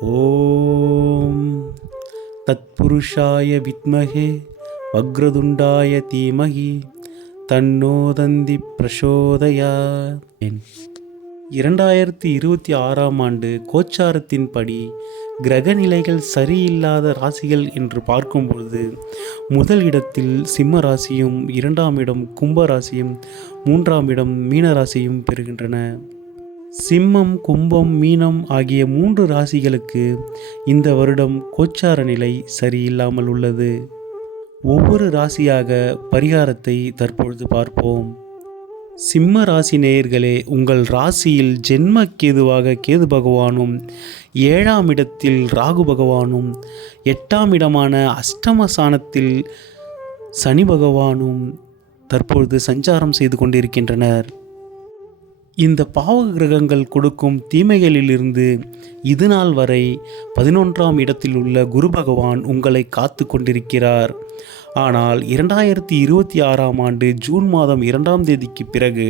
ஓம். தத்புருஷாய வித்மகே வக்ரதுண்டாய தீமகி தன்னோதந்தி பிரசோதயா இரண்டாயிரத்தி இருபத்தி ஆறாம் ஆண்டு கோச்சாரத்தின்படி கிரகநிலைகள் சரியில்லாத ராசிகள் என்று பார்க்கும்பொழுது முதல் இடத்தில் சிம்ம ராசியும் இரண்டாம் இடம் கும்ப ராசியும் மூன்றாம் இடம் மீன ராசியும் பெறுகின்றன. சிம்மம் கும்பம் மீனம் ஆகிய மூன்று ராசிகளுக்கு இந்த வருடம் கோச்சார நிலை சரியில்லாமல் உள்ளது. ஒவ்வொரு ராசியாக பரிகாரத்தை தற்பொழுது பார்ப்போம். சிம்ம ராசி நேயர்களே உங்கள் ராசியில் ஜென்ம கேதுவாக கேது பகவானும் ஏழாம் இடத்தில் ராகு பகவானும் எட்டாம் இடமான அஷ்டமசானத்தில் சனி பகவானும் தற்பொழுது சஞ்சாரம் செய்து கொண்டிருக்கின்றனர். இந்த பாவ கிரகங்கள் கொடுக்கும் தீமைகளிலிருந்து இது நாள் வரை பதினொன்றாம் இடத்தில் உள்ள குரு பகவான் உங்களை காத்து கொண்டிருக்கிறார். ஆனால் இரண்டாயிரத்தி இருபத்தி ஆறாம் ஆண்டு ஜூன் மாதம் இரண்டாம் தேதிக்கு பிறகு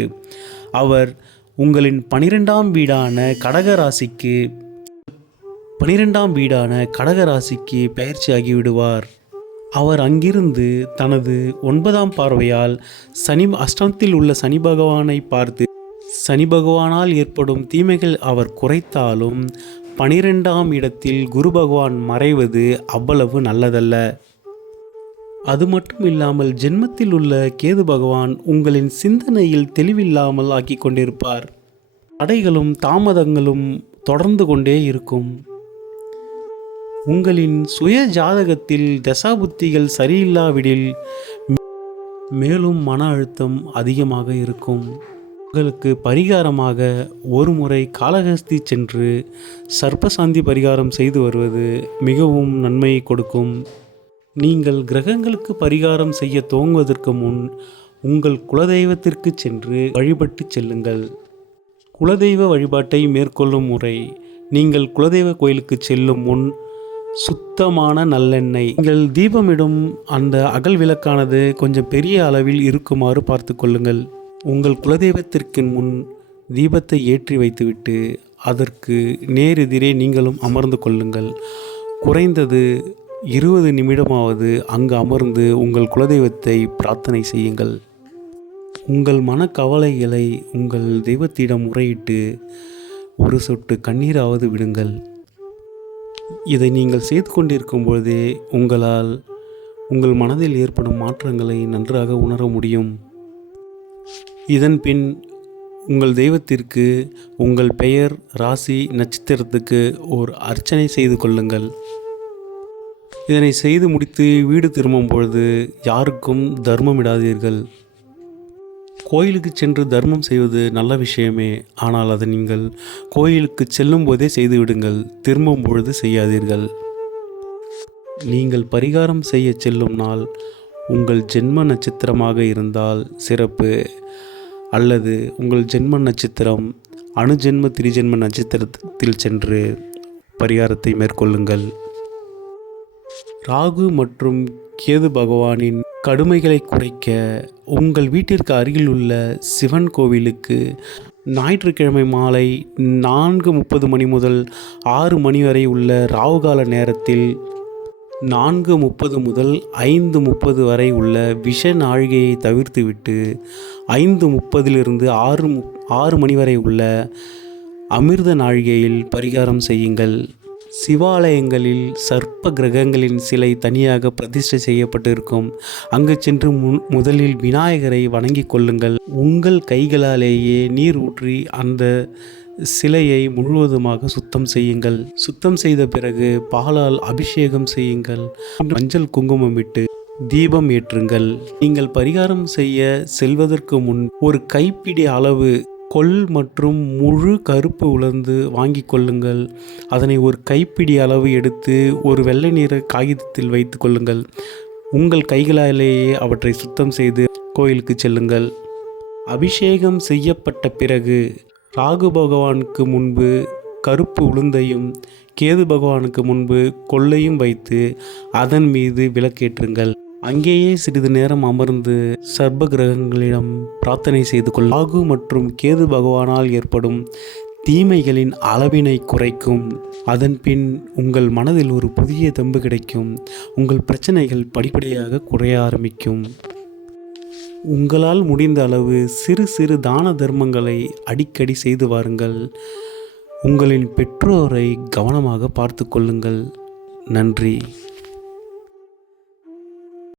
அவர் உங்களின் பனிரெண்டாம் வீடான கடக ராசிக்கு பனிரெண்டாம் வீடான கடக ராசிக்கு பயிற்சியாகி விடுவார். அவர் அங்கிருந்து தனது ஒன்பதாம் பார்வையால் சனி அஷ்டமத்தில் உள்ள சனி பகவானை பார்த்து சனி பகவானால் ஏற்படும் தீமைகள் அவர் குறைத்தாலும் பனிரெண்டாம் இடத்தில் குரு பகவான் மறைவது அவ்வளவு நல்லதல்ல. அது மட்டும் இல்லாமல் ஜென்மத்தில் உள்ள கேது பகவான் உங்களின் சிந்தனையில் தெளிவில்லாமல் ஆக்கி கொண்டிருப்பார். தடைகளும் தாமதங்களும் தொடர்ந்து கொண்டே இருக்கும். உங்களின் சுய ஜாதகத்தில் தசாபுத்திகள் சரியில்லாவிடில் மேலும் மன அழுத்தம் அதிகமாக இருக்கும். உங்களுக்கு பரிகாரமாக ஒரு முறை காலஹஸ்தி சென்று சர்ப்பசாந்தி பரிகாரம் செய்து வருவது மிகவும் நன்மையை கொடுக்கும். நீங்கள் கிரகங்களுக்கு பரிகாரம் செய்ய துவங்குவதற்கு முன் உங்கள் குலதெய்வத்திற்கு சென்று வழிபட்டு செல்லுங்கள். குலதெய்வ வழிபாட்டை மேற்கொள்ளும் முறை நீங்கள் குலதெய்வ கோயிலுக்கு செல்லும் முன் சுத்தமான நல்லெண்ணெய். நீங்கள் தீபமிடும் அந்த அகல் விளக்கானது கொஞ்சம் பெரிய அளவில் இருக்குமாறு பார்த்து கொள்ளுங்கள். உங்கள் குலதெய்வத்திற்கு முன் தீபத்தை ஏற்றி வைத்துவிட்டு அதற்கு நேரெதிரே நீங்களும் அமர்ந்து கொள்ளுங்கள். குறைந்தது இருபது நிமிடமாவது அங்கு அமர்ந்து உங்கள் குலதெய்வத்தை பிரார்த்தனை செய்யுங்கள். உங்கள் மனக்கவலைகளை உங்கள் தெய்வத்திடம் முறையிட்டு ஒரு சொட்டு கண்ணீராவது விடுங்கள். இதை நீங்கள் செய்து கொண்டிருக்கும் பொழுதே உங்களால் உங்கள் மனதில் ஏற்படும் மாற்றங்களை நன்றாக உணர முடியும். இதன் பின் உங்கள் தெய்வத்திற்கு உங்கள் பெயர் ராசி நட்சத்திரத்துக்கு ஒரு அர்ச்சனை செய்து கொள்ளுங்கள். இதனை செய்து முடித்து வீடு திரும்பும் பொழுது யாருக்கும் தர்மம் இடாதீர்கள். கோயிலுக்கு சென்று தர்மம் செய்வது நல்ல விஷயமே ஆனால் அதை நீங்கள் கோயிலுக்கு செல்லும் போதே செய்து விடுங்கள் திரும்பும் பொழுது செய்யாதீர்கள். நீங்கள் பரிகாரம் செய்ய செல்லும் நாள் உங்கள் ஜென்ம நட்சத்திரமாக இருந்தால் சிறப்பு. அல்லது உங்கள் ஜென்ம நட்சத்திரம் அணுஜென்ம திரிஜென்ம நட்சத்திரத்தில் சென்று பரிகாரத்தை மேற்கொள்ளுங்கள். ராகு மற்றும் கேது பகவானின் கடுமைகளை குறைக்க உங்கள் வீட்டிற்கு அருகில் உள்ள சிவன் கோவிலுக்கு ஞாயிற்றுக்கிழமை மாலை நான்கு முப்பது மணி முதல் ஆறு மணி வரை உள்ள ராவுகால நேரத்தில் நான்கு முப்பது முதல் ஐந்து முப்பது வரை உள்ள விஷ நாழிகையை தவிர்த்துவிட்டு ஐந்து முப்பதிலிருந்து ஆறு ஆறு மணி வரை உள்ள அமிர்த நாழிகையில் பரிகாரம் செய்யுங்கள். சிவாலயங்களில் சர்ப்ப கிரகங்களின் சிலை தனியாக பிரதிஷ்டை செய்யப்பட்டிருக்கும். அங்கு சென்று மு முதலில் விநாயகரை வணங்கிக் கொள்ளுங்கள். உங்கள் கைகளாலேயே நீர் ஊற்றி அந்த சிலையை முழுவதுமாக சுத்தம் செய்யுங்கள். சுத்தம் செய்த பிறகு பாலால் அபிஷேகம் செய்யுங்கள். மஞ்சள் குங்குமம் விட்டு தீபம் ஏற்றுங்கள். நீங்கள் பரிகாரம் செய்ய செல்வதற்கு முன் ஒரு கைப்பிடி அளவு கொள் மற்றும் முழு கருப்பு உலர்ந்து வாங்கி கொள்ளுங்கள். அதனை ஒரு கைப்பிடி அளவு எடுத்து ஒரு வெள்ளை நிற காகிதத்தில் வைத்து கொள்ளுங்கள். உங்கள் கைகளாலேயே அவற்றை சுத்தம் செய்து கோயிலுக்கு செல்லுங்கள். அபிஷேகம் செய்யப்பட்ட பிறகு ராகு பகவானுக்கு முன்பு கருப்பு உளுந்தையும் கேது பகவானுக்கு முன்பு கொள்ளையும் வைத்து அதன் மீது விளக்கேற்றுங்கள். அங்கேயே சிறிது நேரம் அமர்ந்து சர்ப்ப கிரகங்களிடம் பிரார்த்தனை செய்து கொள். ராகு மற்றும் கேது பகவானால் ஏற்படும் தீமைகளின் அளவினை குறைக்கும். அதன்பின் உங்கள் மனதில் ஒரு புதிய தெம்பு கிடைக்கும். உங்கள் பிரச்சனைகள் படிப்படியாக குறைய ஆரம்பிக்கும். உங்களால் முடிந்த அளவு சிறு சிறு தான தர்மங்களை அடிக்கடி செய்து வாருங்கள். உங்களின் பெற்றோரை கவனமாக பார்த்து கொள்ளுங்கள். நன்றி.